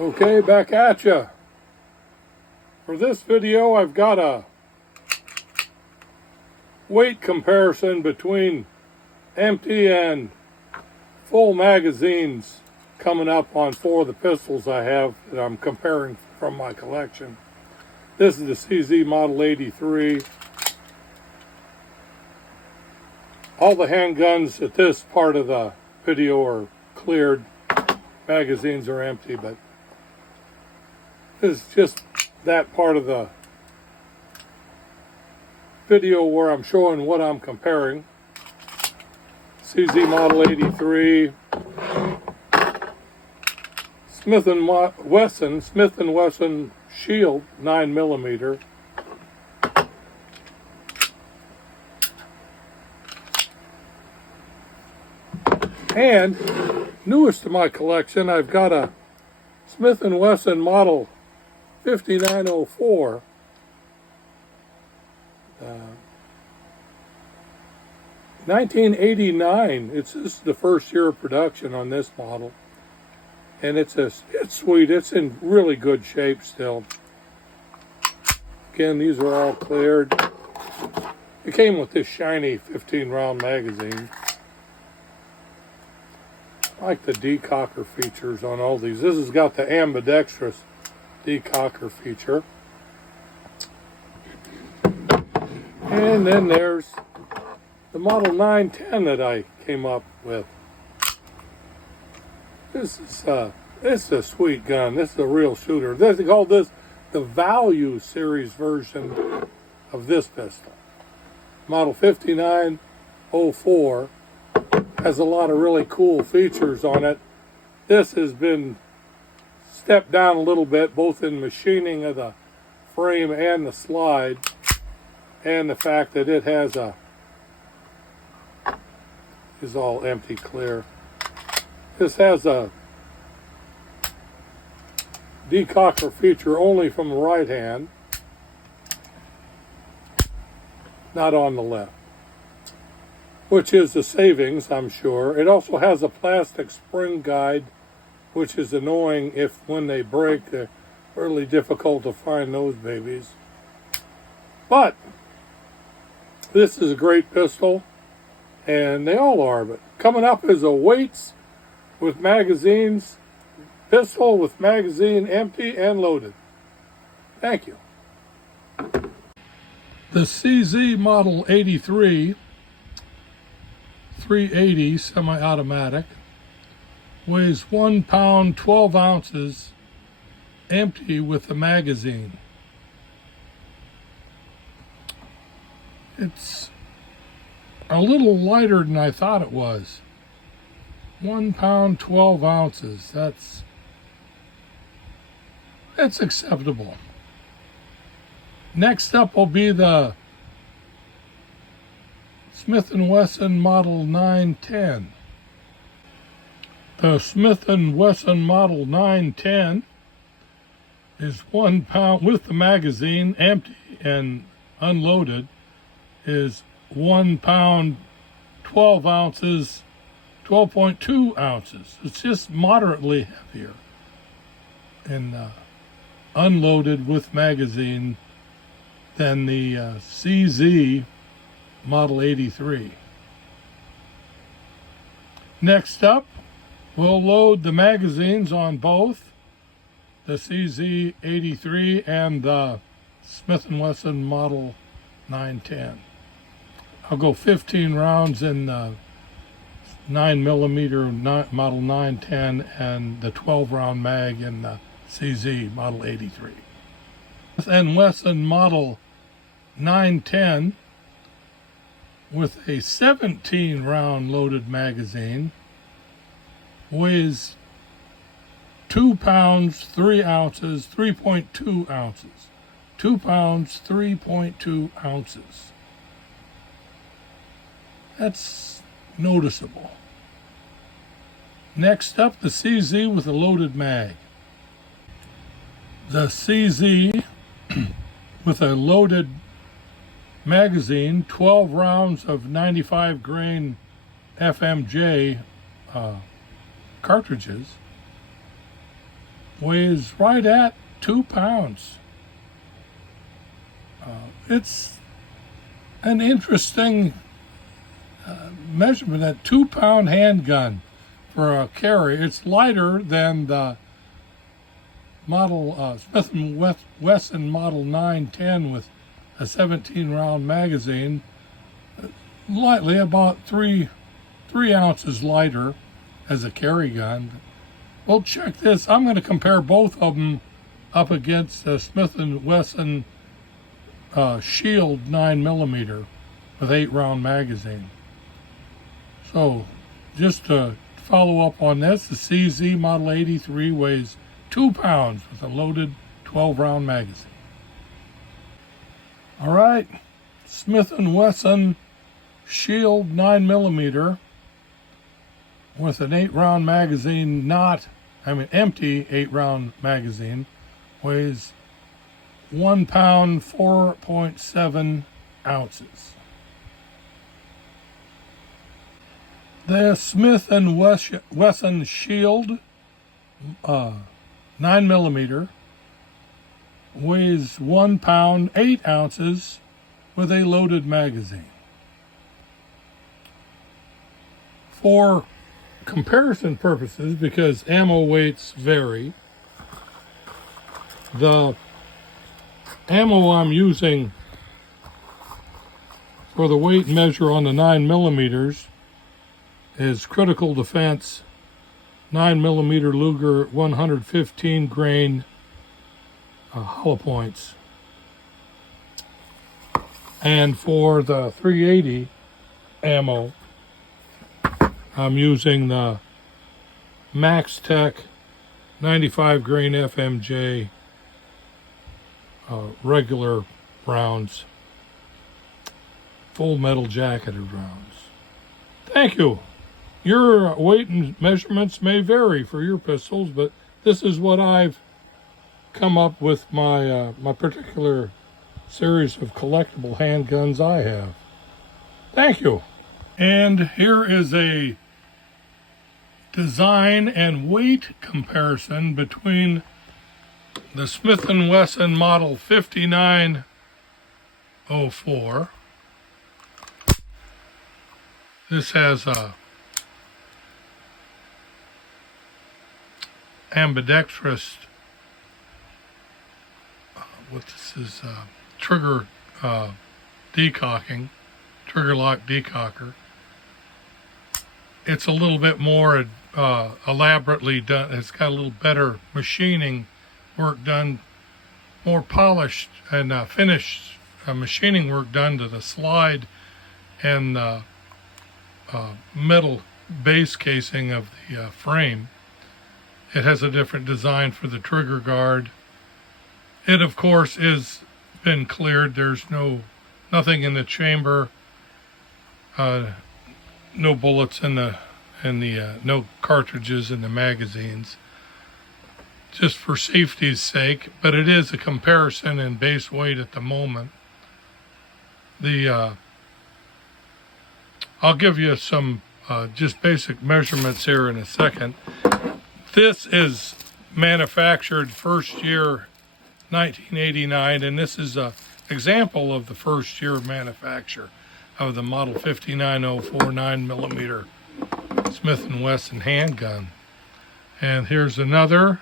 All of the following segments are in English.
Okay, back at ya. For this video, I've got a weight comparison between empty and full magazines coming up on 4 of the pistols I have that I'm comparing from my collection. This is the CZ Model 83. All the handguns at this part of the video are cleared. Magazines are empty, but this is just that part of the video where I'm showing what I'm comparing. CZ Model 83, Smith & Wesson Shield 9mm. And newest to my collection, I've got a Smith & Wesson Model 5904. 1989. This is the first year of production on this model, and it's sweet. It's in really good shape still. Again, these are all cleared. It came with this shiny 15-round magazine. I like the decocker features on all these. This has got the ambidextrous decocker feature. And then there's the Model 910 that I came up with. This is a sweet gun. This is a real shooter. They call this the Value Series version of this pistol. Model 5904 has a lot of really cool features on it. This has been stepped down a little bit, both in machining of the frame and the slide, and the fact that it has is all empty clear. This has a decocker feature only from the right hand, not on the left, which is the savings, I'm sure. It also has a plastic spring guide, which is annoying if when they break, they're really difficult to find those babies. But this is a great pistol, and they all are. But coming up is a weights with magazines, pistol with magazine empty and loaded. Thank you. The CZ Model 83 380 semi-automatic weighs 1 pound 12 ounces empty with the magazine. It's a little lighter than I thought it was. 1 pound 12 ounces. That's acceptable. Next up will be the Smith & Wesson Model 910. The Smith & Wesson Model 910 is 1 pound with the magazine empty and unloaded, is 1 pound 12 ounces, 12.2 ounces. It's just moderately heavier and unloaded with magazine than the CZ Model 83. Next up, we'll load the magazines on both the CZ 83 and the Smith & Wesson Model 910. I'll go 15 rounds in the 9mm Model 910 and the 12-round mag in the CZ Model 83. Smith & Wesson Model 910 with a 17-round loaded magazine weighs 2 pounds 3 ounces, 3.2 ounces. 2 pounds 3.2 ounces. That's noticeable. Next up, the CZ with a loaded mag. The CZ with a loaded magazine, 12 rounds of 95 grain FMJ cartridges, weighs right at 2 pounds. It's an interesting measurement, that 2-pound handgun for a carry. It's lighter than the model Smith & Wesson Model 910 with a 17-round magazine, lightly about 3 ounces lighter as a carry gun. Well, check this. I'm going to compare both of them up against the Smith & Wesson Shield 9mm with 8-round magazine. So, just to follow up on this, the CZ Model 83 weighs 2 pounds with a loaded 12-round magazine. All right, Smith & Wesson Shield 9mm with an 8-round magazine, empty 8-round magazine, weighs 1 pound, 4.7 ounces. The Smith & Wesson Shield 9mm weighs 1 pound, 8 ounces with a loaded magazine. For comparison purposes, because ammo weights vary, the ammo I'm using for the weight measure on the 9mm is Critical Defense 9mm Luger 115 grain hollow points. And for the 380 ammo, I'm using the Max Tech 95 grain FMJ regular rounds, full metal jacketed rounds. Thank you. Your weight and measurements may vary for your pistols, but this is what I've come up with my particular series of collectible handguns I have. Thank you. And here is a design and weight comparison between the Smith & Wesson Model 5904. This has a ambidextrous, trigger decocking, trigger lock decocker. It's a little bit more elaborately done. It's got a little better machining work done, more polished and finished machining work done to the slide and metal base casing of the frame. It has a different design for the trigger guard. It, of course, is been cleared. There's nothing in the chamber, no bullets in the no cartridges in the magazines, just for safety's sake. But it is a comparison in base weight at the moment. I'll give you some just basic measurements here in a second. This is manufactured first year 1989, and this is an example of the first year of manufacture of the Model 5904 9mm Smith & Wesson handgun. And here's another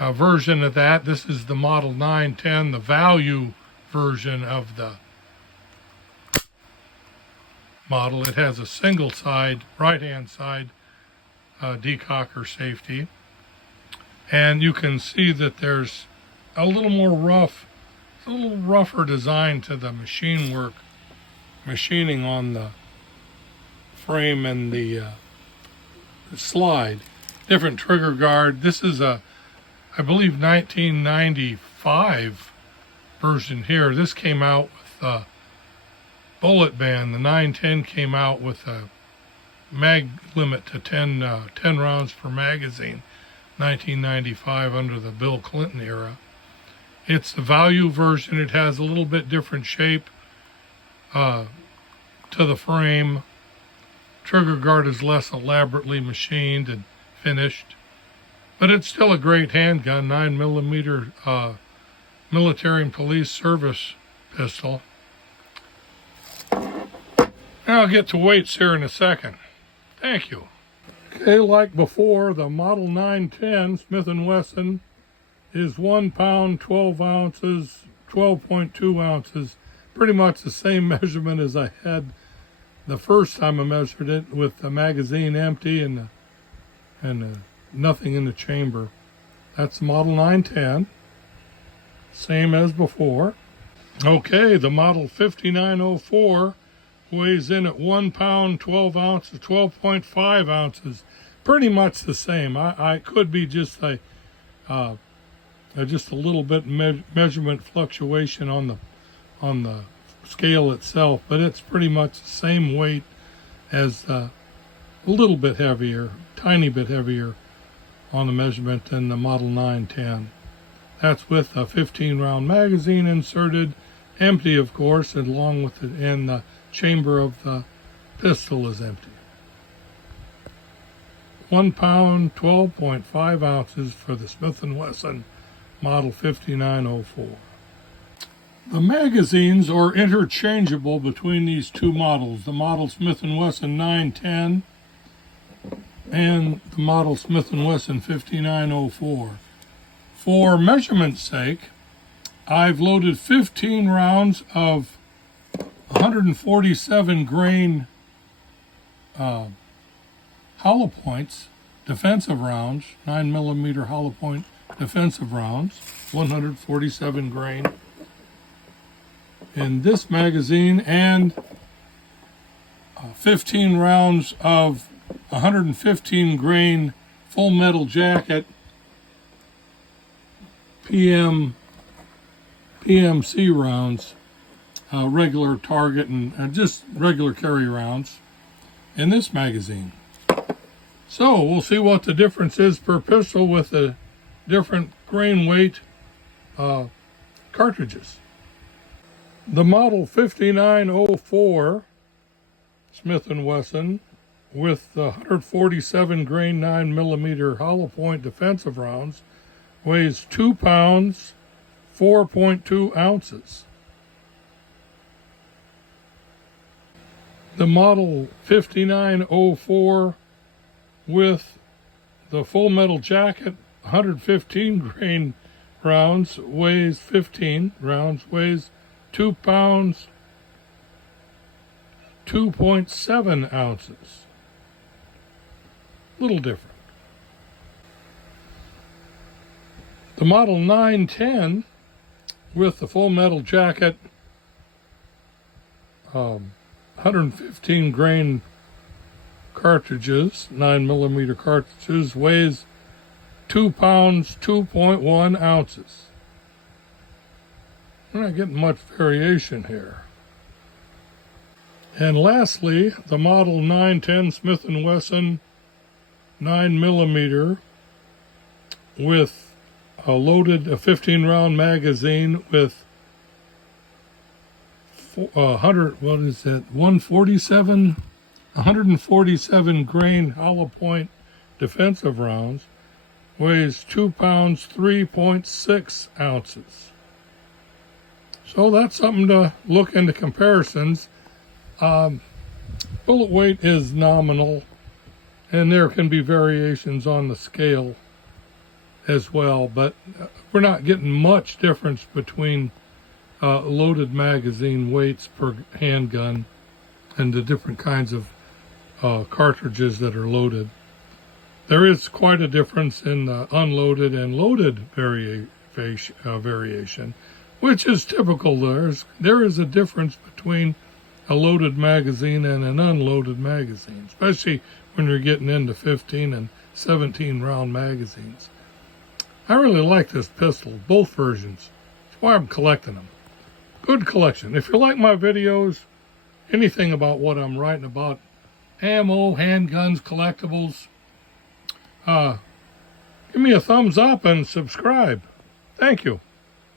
version of that. This is the Model 910, the value version of the model. It has a single side, right-hand side decocker safety. And you can see that there's a little more a little rougher design to the machining on the frame and the slide. Different trigger guard. This is I believe 1995 version here. This came out with a bullet band. The 910 came out with a mag limit to 10 rounds per magazine, 1995, under the Bill Clinton era. It's the value version. It has a little bit different shape to the frame. Trigger guard is less elaborately machined and finished. But it's still a great handgun, 9mm military and police service pistol. Now I'll get to weights here in a second. Thank you. Okay, like before, the Model 910 Smith & Wesson is 1 pound, 12 ounces, 12.2 ounces. Pretty much the same measurement as I had the first time I measured it, with the magazine empty and nothing in the chamber. That's the Model 910. Same as before. Okay, the Model 5904 weighs in at 1 pound, 12 ounces, 12.5 ounces. Pretty much the same. I could be just a little bit measurement fluctuation on the scale itself, but it's pretty much the same weight as a little bit heavier, tiny bit heavier on the measurement than the Model 910. That's with a 15-round magazine inserted, empty of course, along with it, and the chamber of the pistol is empty. 1 pound, 12.5 ounces for the Smith & Wesson Model 5904. The magazines are interchangeable between these two models, the Model Smith & Wesson 910 and the Model Smith & Wesson 5904. For measurement's sake, I've loaded 15 rounds of 147 grain hollow points, defensive rounds, 9mm hollow point defensive rounds, 147 grain in this magazine, and 15 rounds of 115 grain full metal jacket PMC rounds, regular target and just regular carry rounds in this magazine. So we'll see what the difference is per pistol with the different grain weight cartridges. The Model 5904 Smith & Wesson with the 147 grain 9mm hollow point defensive rounds weighs 2 pounds, 4.2 ounces. The Model 5904 with the full metal jacket 115 grain rounds weighs 2 pounds, 2.7 ounces. A little different. The Model 910 with the full metal jacket, 115 grain cartridges, 9mm cartridges, weighs 2 pounds, 2.1 ounces. We're not getting much variation here. And lastly, the Model 910 Smith & Wesson 9mm with a 15-round magazine with 147 grain hollow point defensive rounds, weighs 2 pounds, 3.6 ounces. So that's something to look into comparisons. Bullet weight is nominal, and there can be variations on the scale as well, but we're not getting much difference between loaded magazine weights per handgun and the different kinds of cartridges that are loaded. There is quite a difference in the unloaded and loaded variation, which is typical. There is a difference between a loaded magazine and an unloaded magazine, especially when you're getting into 15 and 17 round magazines. I really like this pistol, both versions. That's why I'm collecting them. Good collection. If you like my videos, anything about what I'm writing about, ammo, handguns, collectibles, give me a thumbs up and subscribe. Thank you.